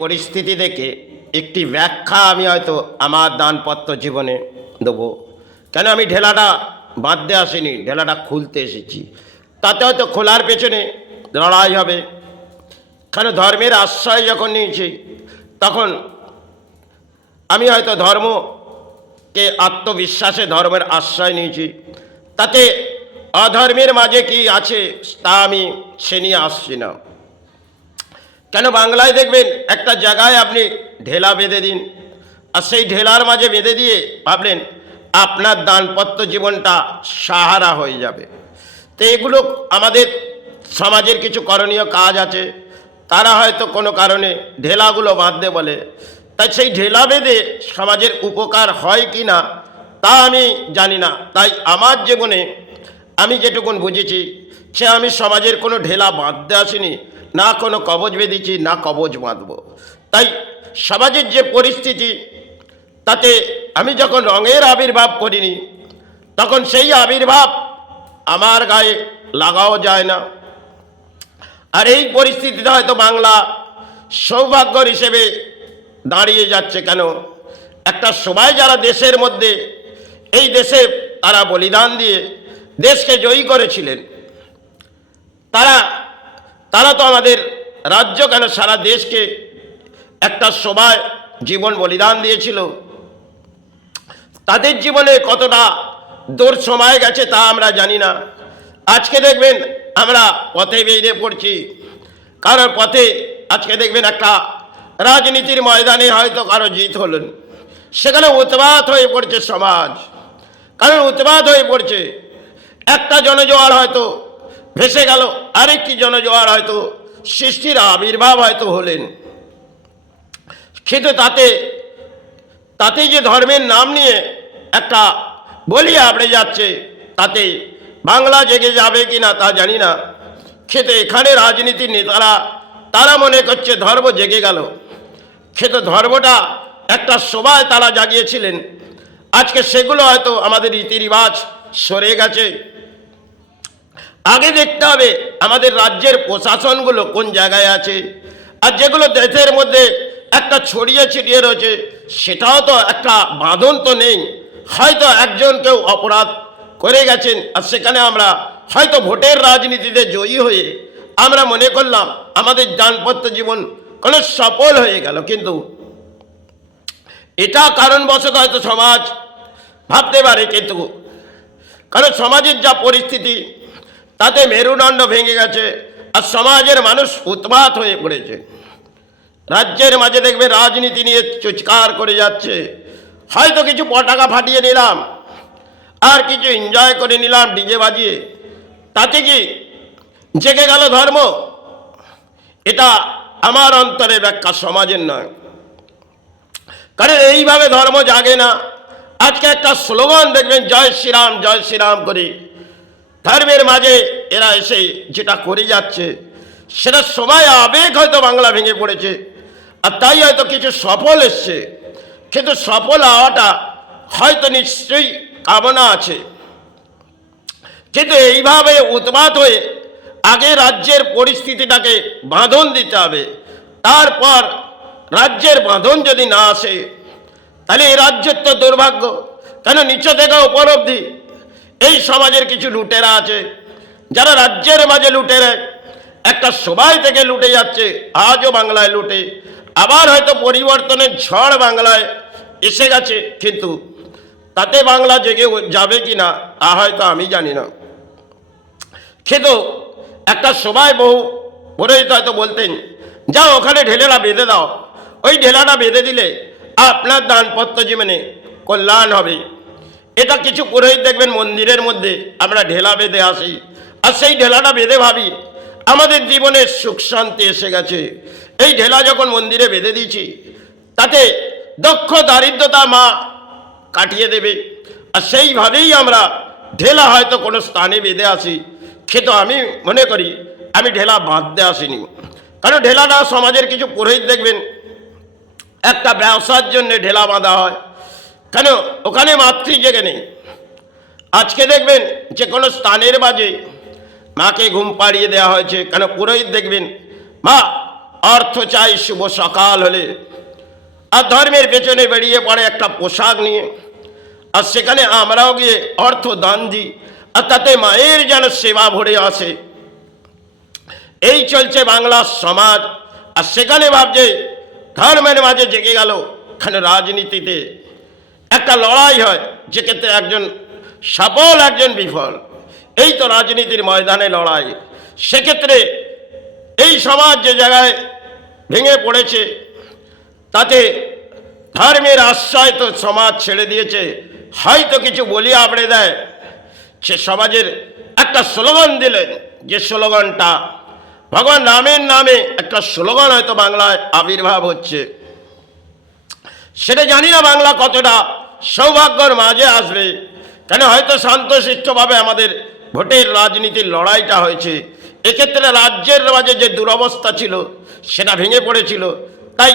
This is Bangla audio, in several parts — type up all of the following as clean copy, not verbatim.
পরিস্থিতি দেখে একটি ব্যাখ্যা আমি হয়তো আমার দানপত্র জীবনে দেবো। কেন আমি ঢেলাটা বাঁধতে আসিনি, ঢেলাটা খুলতে এসেছি। তাতে হয়তো খোলার পেছনে লড়াই হবে। কেন ধর্মের আশ্রয় যখন নিয়েছি, তখন আমি হয়তো ধর্মকে আত্মবিশ্বাসে ধর্মের আশ্রয় নিয়েছি। তাতে অধর্মের মাঝে কি আছে তা আমি সে নিয়ে আসছি না। কেন বাংলায় দেখবেন একটা জায়গায় আপনি ঢেলা বেঁধে দিন, আর সেই ঢেলার মাঝে বেঁধে দিয়ে ভাবলেন আপনার দানপত্র জীবনটা সাহারা হয়ে যাবে। তো এগুলো আমাদের সমাজের কিছু করণীয় কাজ আছে। তারা হয়তো কোনো কারণে ঢেলাগুলো বাঁধতে বলে, তাই সেই ঢেলা বেঁধে সমাজের উপকার হয় কি না তা আমি জানি না। তাই আমার জীবনে আমি যেটুকুন বুঝেছি, সে আমি সমাজের কোনো ঢেলা বাঁধতে আসিনি, না কোনো কবচ বেঁধেছি, না কবচ বাঁধব। তাই সমাজের যে পরিস্থিতি, তাতে আমি যখন রঙের আবির্ভাব করিনি, তখন সেই আবির্ভাব আমার গায়ে লাগাও যায় না। আর এই পরিস্থিতিতে হয়তো বাংলা সৌভাগ্যর হিসেবে দাঁড়িয়ে যাচ্ছে। কেন একটা সময় যারা দেশের মধ্যে, এই দেশে তারা বলিদান দিয়ে দেশকে জয়ী করেছিলেন, তারা তো আমাদের রাজ্য কেন সারা দেশকে একটা সময় জীবন বলিদান দিয়েছিল। তাদের জীবনে কতটা দূর সময় গেছে তা আমরা জানি না। আজকে দেখবেন আমরা পথে বেরিয়ে পড়ছি, কারোর পথে আজকে দেখবেন একটা রাজনীতির ময়দানে হয়তো কারো জিত হলেন, সেখানে উৎপাত হয়ে পড়ছে সমাজ। কারণ উৎপাত হয়ে পড়ছে, একটা জনজোয়ার হয়তো ভেসে গেল, আরেকটি জনজোয়ার হয়তো সৃষ্টির আবির্ভাব হয়তো হলেন। কিন্তু তাতে যে ধর্মের নাম নিয়ে একটা বলি আপড়ে যাচ্ছে, তাতে বাংলা জেগে যাবে কি না তা জানি না। কিন্তু এখানে রাজনীতির নেতারা তারা মনে করছে ধর্ম জেগে গেল। কিন্তু ধর্মটা একটা সময় তারা জাগিয়েছিলেন, আজকে সেগুলো হয়তো আমাদের রীতিরিবাজ সরে গেছে। আগে দেখতে হবে আমাদের রাজ্যের প্রশাসনগুলো কোন জায়গায় আছে, আর যেগুলো দেশের মধ্যে একটা ছড়িয়ে ছিটিয়ে রয়েছে সেটাও তো একটা বাঁধন তো নেই। হয়তো একজন কেউ অপরাধ করে গেছেন, আর সেখানে আমরা হয়তো ভোটের রাজনীতিতে জয়ী হয়ে আমরা মনে করলাম আমাদের দানপত্র জীবন কোনো সফল হয়ে গেল। কিন্তু এটা কারণবশত হয়তো সমাজ ভাবতে পারে, কিন্তু কারণ সমাজের যা পরিস্থিতি তাতে মেরুদণ্ড ভেঙে গেছে, আর সমাজের মানুষ উৎপাত হয়ে পড়েছে। রাজ্যের মাঝে দেখবে রাজনীতি নিয়ে চুচকার করে যাচ্ছে। হয়তো কিছু পটাকা ফাটিয়ে নিলাম, আর কিছু এনজয় করে নিলাম ডিজে বাজিয়ে, তাতে কি জেগে গেল ধর্ম? এটা আমার অন্তরে ব্যাখ্যা, সমাজের নয়। কারণ এইভাবে ধর্ম জাগে না। আজকে একটা স্লোগান দেখবেন জয় শ্রীরাম করে ধর্মের মাঝে এরা এসে যেটা করে যাচ্ছে, সেটা সময় আবেগ হয়তো বাংলা ভেঙে পড়েছে, আর তাই হয়তো কিছু সফল এসছে। কিন্তু সফল হওয়াটা হয়তো নিশ্চয়ই কামনা আছে, কিন্তু এইভাবে উৎপাত হয়ে আগে রাজ্যের পরিস্থিতিটাকে বাঁধন দিতে হবে। তারপর রাজ্যের বাঁধন যদি না আসে, তাহলে এই রাজ্যের তো দুর্ভাগ্য। কেন নিচ থেকে উপলব্ধি এই সমাজের কিছু লুটেরা আছে, যারা রাজ্যের মাঝে লুটেরা একটা সময় থেকে লুটে যাচ্ছে, আজও বাংলায় লুটে। আবার হয়তো পরিবর্তনের ঝড় বাংলায় এসে গেছে, কিন্তু তাতে বাংলা জেগে যাবে কি না তা হয়তো আমি জানি না। কিন্তু একটা সময় বহু পুরোহিত হয়তো বলতেন, যাও ওখানে ঢেলাটা বেঁধে দাও, ওই ঢেলাটা বেঁধে দিলে আপনার দানপত্র জীবনে কল্যাণ হবে। এটা কিছু পুরোহিত দেখবেন মন্দিরের মধ্যে আমরা ঢেলা বেঁধে আসি, আর সেই ঢেলাটা বেঁধে ভাবি আমাদের জীবনে সুখ শান্তি এসে গেছে। এই ঢেলা যখন মন্দিরে বেঁধে দিয়েছি, তাতে দক্ষ দারিদ্রতা মা কাটিয়ে দেবে। আর সেইভাবেই আমরা ঢেলা হয়তো কোনো স্থানে বেঁধে আসি, কিন্তু আমি মনে করি আমি ঢেলা বাঁধতে আসিনি। কারণ ঢেলাটা সমাজের কিছু পুরোহিত দেখবেন একটা ব্যবসার জন্য ঢেলা বাঁধা হয়। কেন ওখানে মাতৃ জেগে নেই। আজকে দেখবেন যে কোনো স্থানের বাজে মাকে ঘুম পাড়িয়ে দেওয়া হয়েছে। কেন পুরোহিত দেখবেন মা অর্থ চাই শুভ সকাল হলে, আর ধর্মের পেছনে বেরিয়ে পড়ে একটা পোশাক নিয়ে, আর সেখানে আমরাও গিয়ে অর্থ দান দিই, আর তাতে মায়ের যেন সেবা ভরে আসে। এই চলছে বাংলার সমাজ। আর সেখানে ভাবছে ধর্মের মাঝে জেগে গেল, এখানে রাজনীতিতে একটা লড়াই হয়, যেক্ষেত্রে একজন সফল একজন বিফল, এই তো রাজনীতির ময়দানে লড়াই। সেক্ষেত্রে এই সমাজ যে জায়গায় ভেঙে পড়েছে, তাতে ধর্মের আশ্রয় তো সমাজ ছেড়ে দিয়েছে, হয়তো কিছু বলি আবড়ে দেয়। সে সমাজের একটা স্লোগান দিলেন, যে স্লোগানটা ভগবান রামের নামে একটা স্লোগান হয়তো বাংলায় আবির্ভাব হচ্ছে। সেটা জানি না বাংলা কতটা সৌভাগ্যর মাঝে আসবে, কেন হয়তো শান্তশিষ্টভাবে আমাদের ভোটের রাজনীতির লড়াইটা হয়েছে। এক্ষেত্রে রাজ্যের মাঝে যে দুরবস্থা ছিল সেটা ভেঙে পড়েছিল। তাই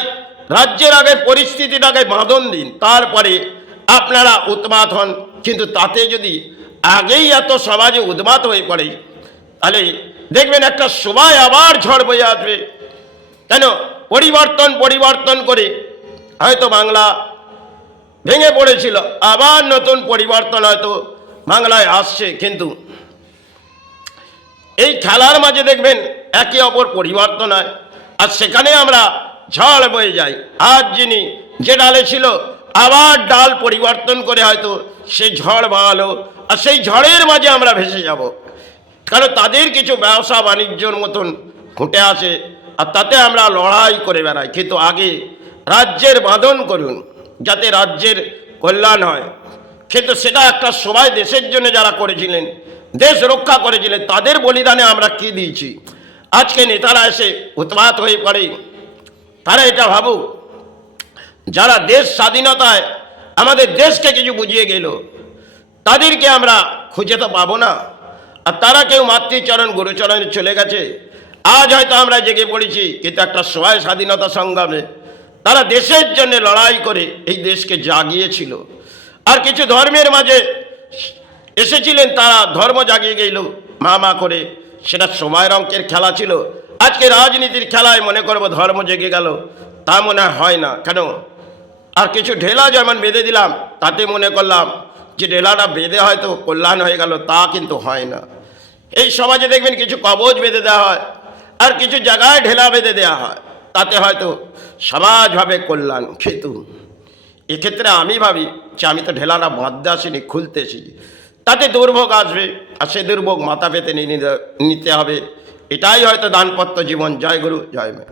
রাজ্যের আগে পরিস্থিতিটাকে বাঁধন দিন, তারপরে আপনারা উন্মাদ হন। কিন্তু তাতে যদি আগেই এত সমাজে উন্মাদ হয়ে পড়ে, তাহলে দেখবেন একটা সময় আবার ঝড় বয়ে আসবে। কেন পরিবর্তন করে হয়তো বাংলা ভেঙে পড়েছিল, আবার নতুন পরিবর্তন হয়তো বাংলায় আসছে। কিন্তু এই খেলার মাঝে দেখবেন একে অপর পরিবর্তন হয়, আর সেখানে আমরা ঝড় বয়ে যাই। আজ যিনি যে ডালে ছিল, আবার ডাল পরিবর্তন করে হয়তো সেই ঝড় বাড়ালো, আর সেই ঝড়ের মাঝে আমরা ভেসে যাব। কারণ তাদের কিছু ব্যবসা বাণিজ্যর মতন ফুটে আসে, আর তাতে আমরা লড়াই করে বেড়াই। কিন্তু আগে রাজ্যের বাঁধন করুন, যাতে রাজ্যের কল্যাণ হয়। কিন্তু সেটা একটা সময় দেশের জন্য যারা করেছিলেন, দেশ রক্ষা করেছিলেন, তাদের বলিদানে আমরা কি দিয়েছি। আজকে নেতারা এসে উৎপাত হয়ে পড়ে। তারা এটা ভাবুক, যারা দেশ স্বাধীনতায় আমাদের দেশকে কিছু বুঝিয়ে গেল, তাদেরকে আমরা খুঁজে তো পাবো না। আর তারা কেউ মাতৃচরণ গুরুচরণে চলে গেছে, আজ হয়তো আমরা জেগে পড়েছি। কিন্তু একটা সময় স্বাধীনতা সংগ্রামে তারা দেশের জন্য লড়াই করে এই দেশকে জাগিয়েছিল। আর কিছু ধর্মের মাঝে এসেছিলেন, তারা ধর্ম জাগিয়ে গেল মা করে। সেটা সময়ের অঙ্কের খেলা ছিল। আজকে রাজনীতির খেলায় মনে করবো ধর্ম জেগে গেল, তা মনে হয় না। কেন? আর কিছু ঢেলা যেমন বেঁধে দিলাম, তাতে মনে করলাম যে ঢেলাটা বেঁধে হয়তো কল্যাণ হয়ে গেল, তা কিন্তু হয় না। এই সমাজে দেখবেন কিছু কবচ বেঁধে দেওয়া হয়, আর কিছু জায়গায় ঢেলা বেঁধে দেওয়া হয়, তাতে হয়তো সমাজভাবে কল্যাণ। কিন্তু এক্ষেত্রে আমি ভাবি যে আমি তো ঢেলাটা বাঁধতে আসিনি, খুলতে এসেছি। তাতে দুর্ভোগ আসবে, আর সে দুর্ভোগ মাথা পেতে নিতে হবে। এটাই হয়তো দানপত্র জীবন। জয় গুরু, জয় মা।